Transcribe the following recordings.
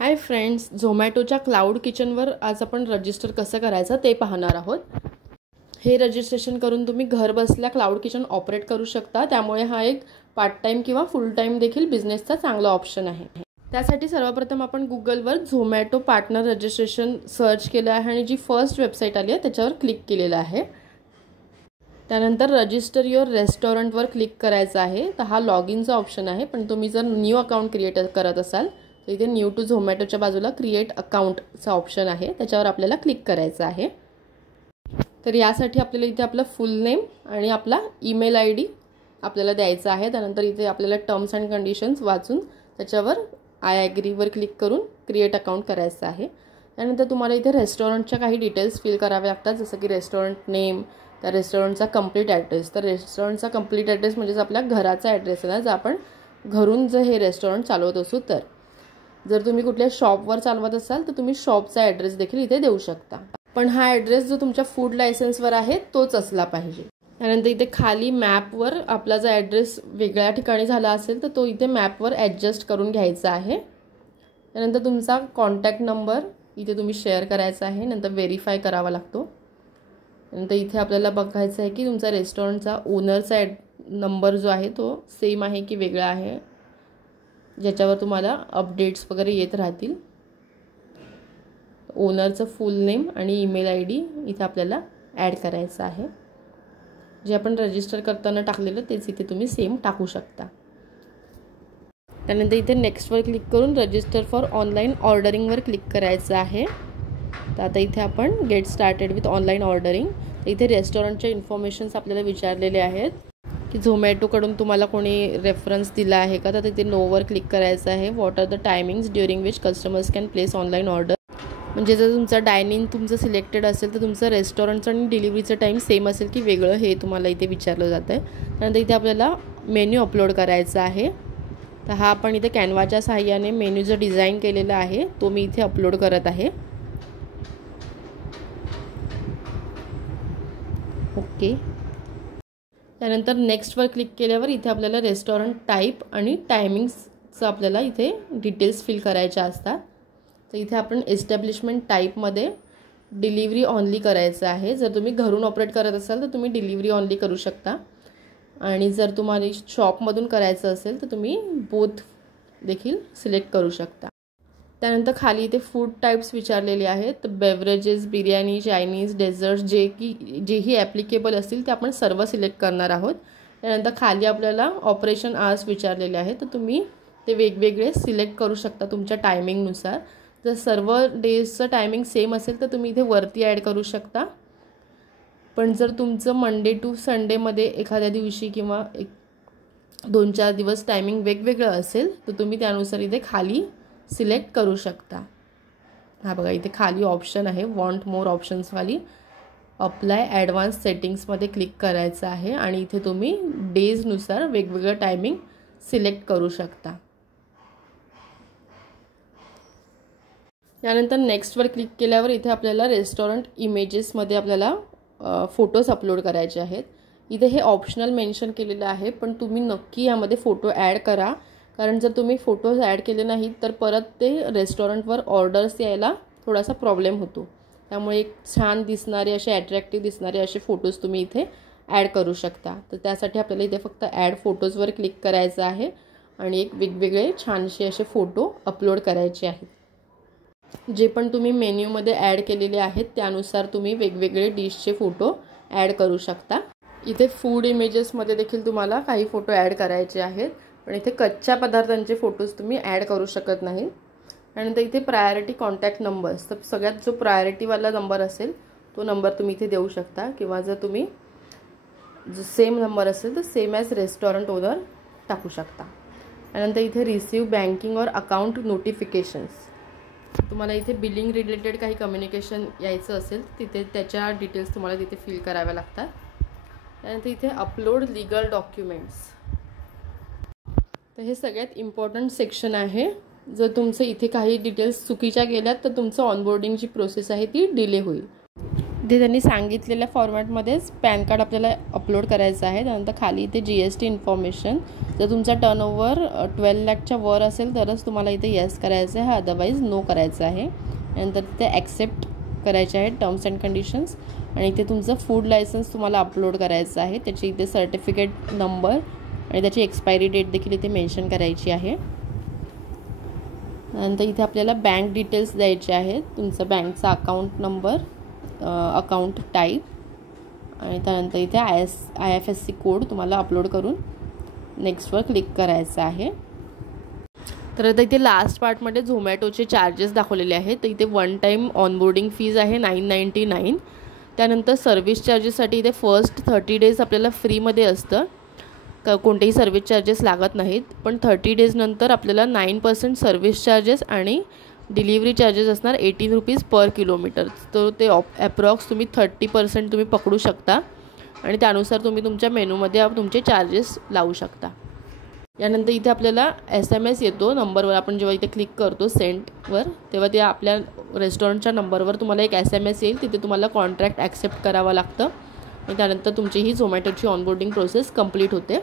Hi friends, झोमॅटोच्या cloud किचनवर आज आपण register कसं करायचं ते पाहणार आहोत। हे रजिस्ट्रेशन करून तुम्ही घर बसल्या क्लाउड किचन ऑपरेट करू शकता। त्यामुळे हा एक पार्ट टाइम किंवा फुल टाइम देखील बिझनेसचा चांगला ऑप्शन आहे। त्यासाठी सर्वप्रथम आपण गुगलवर झोमॅटो पार्टनर रजिस्ट्रेशन सर्च केलं आहे आणि जी फर्स्ट वेबसाईट आली आहे त्याच्यावर क्लिक केलेलं आहे। त्यानंतर रजिस्टर युअर रेस्टॉरंटवर क्लिक करायचं आहे। तर हा लॉगिनचा ऑप्शन आहे, पण तुम्ही जर न्यू अकाउंट क्रिएट करत असाल तर इथे न्यू टू झोमॅटोच्या बाजूला क्रिएट अकाउंटचा ऑप्शन आहे, त्याच्यावर आपल्याला क्लिक करायचं आहे। तर यासाठी आपल्याला इथे आपला फुल नेम आणि आपला ईमेल आयडी आपल्याला द्यायचा आहे। त्यानंतर इथे आपल्याला टर्म्स अँड कंडिशन्स वाचून त्याच्यावर आय ॲग्रीवर क्लिक करून क्रिएट अकाउंट करायचं आहे। त्यानंतर तुम्हाला इथे रेस्टॉरंटच्या काही डिटेल्स फिल करावे लागतात, जसं की रेस्टॉरंट नेम, त्या रेस्टॉरंटचा कंप्लीट ॲड्रेस। तर रेस्टॉरंटचा कंप्लीट ॲड्रेस म्हणजेच आपल्या घराचा ॲड्रेस आहे ना, जर आपण घरून जर हे रेस्टॉरंट चालवत असू तर। जर तुम्ही कुठल्या शॉपवर चालवत असाल तर तुम्ही शॉपचा ॲड्रेस देखील इथे देऊ शकता, पण हा ॲड्रेस जो तुमच्या फूड लायसन्सवर आहे तोच असला पाहिजे। त्यानंतर इथे खाली मॅपवर आपला जर ॲड्रेस वेगळ्या ठिकाणी झाला असेल तर तो इथे मॅपवर ॲडजस्ट करून घ्यायचा आहे। त्यानंतर तुमचा कॉन्टॅक्ट नंबर इथे तुम्ही शेअर करायचा आहे, नंतर व्हेरीफाय करावा लागतो। नंतर इथे आपल्याला बघायचं आहे की तुमचा रेस्टॉरंटचा ओनरचा नंबर जो आहे तो सेम आहे की वेगळा आहे, ज्याच्यावर तुम्हाला अपडेट्स वगैरे येत राहतील। ओनरचं फुल नेम आणि ईमेल आयडी इथे आपल्याला ॲड करायचं आहे। जे आपण रजिस्टर करताना टाकलेलं तेच इथे तुम्ही सेम टाकू शकता। त्यानंतर इथे नेक्स्टवर क्लिक करून रजिस्टर फॉर ऑनलाईन ऑर्डरिंगवर क्लिक करायचं आहे। तर आता इथे आपण get started with online ordering, इथे रेस्टॉरंटचे इन्फॉर्मेशन्स आपल्याला विचारलेले आहेत की झोमॅटोकडून तुम्हाला कोणी रेफरन्स दिला आहे का, तर तिथे नोवर क्लिक करायचं आहे। What are the timings during which customers can place online order, म्हणजे जर तुमचा डायनिंग तुमचं सिलेक्टेड असेल तर तुमचं रेस्टॉरंटचं आणि डिलिव्हरीचं टाईम सेम असेल की वेगळं, हे तुम्हाला इथे विचारलं जातं आहे। त्यानंतर इथे आपल्याला मेन्यू अपलोड करायचा आहे। तर हा आपण इथे कॅनवाच्या सहाय्याने मेन्यू जो डिझाईन केलेला आहे तो मी इथे अपलोड करत आहे। ओके, त्यानंतर नेक्स्टवर क्लिक केल्यावर इथे आपल्याला रेस्टॉरंट टाईप आणि टायमिंग्सचं आपल्याला इथे डिटेल्स फिल करायच्या असतात। तर इथे आपण एस्टॅब्लिशमेंट टाईपमध्ये डिलिव्हरी ऑनली करायचं आहे। जर तुम्ही घरून ऑपरेट करत असाल तर तुम्ही डिलिव्हरी ऑनली करू शकता, आणि जर तुम्हाला शॉपमधून करायचं असेल तर तुम्ही बोथ देखील सिलेक्ट करू शकता। त्यानंतर खाली इथे फूड टाईप्स विचारलेले आहेत, तर बेवरेजेस, बिर्याणी, चायनीज, डेझर्ट्स जेही ॲप्लिकेबल असतील ते आपण सर्व सिलेक्ट करणार आहोत। त्यानंतर खाली आपल्याला ऑपरेशन आवर्स विचारलेले आहेत, तर तुम्ही ते वेगवेगळे सिलेक्ट करू शकता तुमच्या टायमिंगनुसार। जर सर्व डेजचं टायमिंग सेम असेल तर तुम्ही इथे वरती ॲड करू शकता, पण जर तुमचं मंडे टू संडेमध्ये एखाद्या दिवशी किंवा 2-4 दिवस टायमिंग वेगवेगळं असेल तर तुम्ही त्यानुसार इथे खाली सिलेक्ट करू शकता। हा बघा, इथे खाली ऑप्शन आहे वॉन्ट मोर ऑप्शन्सवाली, अप्लाय ॲडव्हान्स सेटिंग्समध्ये क्लिक करायचं आहे आणि इथे तुम्ही डेजनुसार वेगवेगळं टायमिंग सिलेक्ट करू शकता। त्यानंतर नेक्स्टवर क्लिक केल्यावर इथे आपल्याला रेस्टॉरंट इमेजेसमध्ये आपल्याला फोटोज अपलोड करायचे आहेत। इथे हे ऑप्शनल मेन्शन केलेलं आहे, पण तुम्ही नक्की यामध्ये फोटो ॲड करा, कारण जर तुम्ही फोटोज ॲड केले नाहीत तर परत ते रेस्टॉरंटवर ऑर्डर्स यायला थोडासा प्रॉब्लेम होतो। त्यामुळे एक छान दिसणारे असे ॲट्रॅक्टिव्ह दिसणारे असे फोटोज तुम्ही इथे ॲड करू शकता। तर त्यासाठी आपल्याला इथे फक्त ॲड फोटोजवर क्लिक करायचं आहे आणि एक वेगवेगळे छानसे असे फोटो अपलोड करायचे आहेत। जे पण तुम्ही मेन्यूमध्ये ॲड केलेले आहेत त्यानुसार तुम्ही वेगवेगळे डिशचे फोटो ॲड करू शकता। इथे फूड इमेजेसमध्ये देखील तुम्हाला काही फोटो ॲड करायचे आहेत, पण इथे कच्च्या पदार्थांचे फोटोज तुम्ही ॲड करू शकत नाही। त्यानंतर इथे प्रायोरिटी कॉन्टॅक्ट नंबर्स, तर सगळ्यात जो प्रायोरिटीवाला नंबर असेल तो नंबर तुम्ही इथे देऊ शकता, किंवा जर तुम्ही जो सेम नंबर असेल तर सेम ॲज रेस्टॉरंट ओनर टाकू शकता। त्यानंतर इथे रिसीव बँकिंग और अकाउंट नोटिफिकेशन्स, तुम्हाला इथे बिलिंग रिलेटेड काही कम्युनिकेशन यायचं असेल तिथे त्याच्या डिटेल्स तुम्हाला तिथे फिल कराव्या लागतात। त्यानंतर इथे अपलोड लीगल डॉक्युमेंट्स, तर हे सगळ्यात इम्पॉर्टंट सेक्शन आहे। जर तुमचं इथे काही डिटेल्स चुकीच्या गेल्यात तर तुमचं ऑनबोर्डिंगची प्रोसेस आहे ती डिले होईल। इथे त्यांनी सांगितलेल्या फॉर्मॅटमध्येच पॅन कार्ड आपल्याला अपलोड करायचं आहे. त्यानंतर खाली इथे GST इन्फॉर्मेशन, जर तुमचा टर्नओव्हर 12 लाखच्या वर असेल तरच तुम्हाला इथे येस करायचं आहे, अदरवाईज नो करायचं आहे. नंतर तिथे ॲक्सेप्ट करायचे आहे टर्म्स अँड कंडिशन्स. आणि इथे तुमचं फूड लायसन्स तुम्हाला अपलोड करायचं आहे. त्याची इथे सर्टिफिकेट नंबर आणि त्याची एक्सपायरी डेट देखील इथे मेन्शन करायची आहे. नंतर इथे आपल्याला बँक डिटेल्स द्यायचे आहेत, तुमचा बँकचा अकाउंट नंबर, अकाउंट टाईप आणि त्यानंतर इथे IFSC कोड तुम्हाला अपलोड करून नेक्स्टवर क्लिक करायचं आहे. तर आता इथे लास्ट पार्टमध्ये झोमॅटोचे चार्जेस दाखवलेले आहेत. तर इथे 1 टाईम ऑनबोर्डिंग फीज आहे 999. त्यानंतर सर्व्हिस चार्जेससाठी इथे फर्स्ट 30 डेज आपल्याला फ्रीमध्ये असतं, कोणतेही सर्व्हिस चार्जेस लागत नाहीत. पण 30 डेज नंतर आपल्याला 9% सर्व्हिस चार्जेस आणि डिलिव्हरी चार्जेस असणार 18 रुपीज पर किलोमीटर. तर ते ॲप्रॉक्स तुम्ही 30% तुम्ही पकडू शकता आणि त्यानुसार तुम्ही तुमच्या मेनूमध्ये तुमचे चार्जेस लावू शकता. यानंतर इथे आपल्याला SMS येतो नंबरवर. आपण जेव्हा इथे क्लिक करतो सेंडवर, तेव्हा ते आपल्या रेस्टॉरंटच्या नंबरवर तुम्हाला एक SMS येईल. तिथे तुम्हाला कॉन्ट्रॅक्ट ॲक्सेप्ट करावं लागतं आणि त्यानंतर तुमची ही झोमॅटोची ऑनबोर्डिंग प्रोसेस कंप्लीट होते.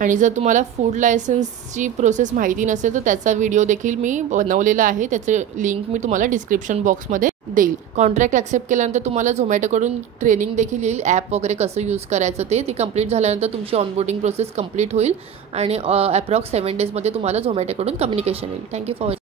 आणि जर तुम्हाला फूड लायसन्सची प्रोसेस माहिती नसेल तर त्याचा व्हिडिओ देखील मी बनवलेला आहे, त्याचे लिंक मी तुम्हाला डिस्क्रिप्शन बॉक्समध्ये देईल. कॉन्ट्रॅक्ट ॲक्सेप्ट केल्यानंतर तुम्हाला झोमॅटोकडून ट्रेनिंग देखील येईल, ॲप वगैरे कसं यूज करायचं ते कंप्लीट झाल्यानंतर तुमची ऑनबोर्डिंग प्रोसेस कंप्लीट होईल आणि ॲप्रॉक्स 7 डेजमध्ये तुम्हाला झोमॅटोकडून कम्युनिकेशन येईल. Thank you for watching.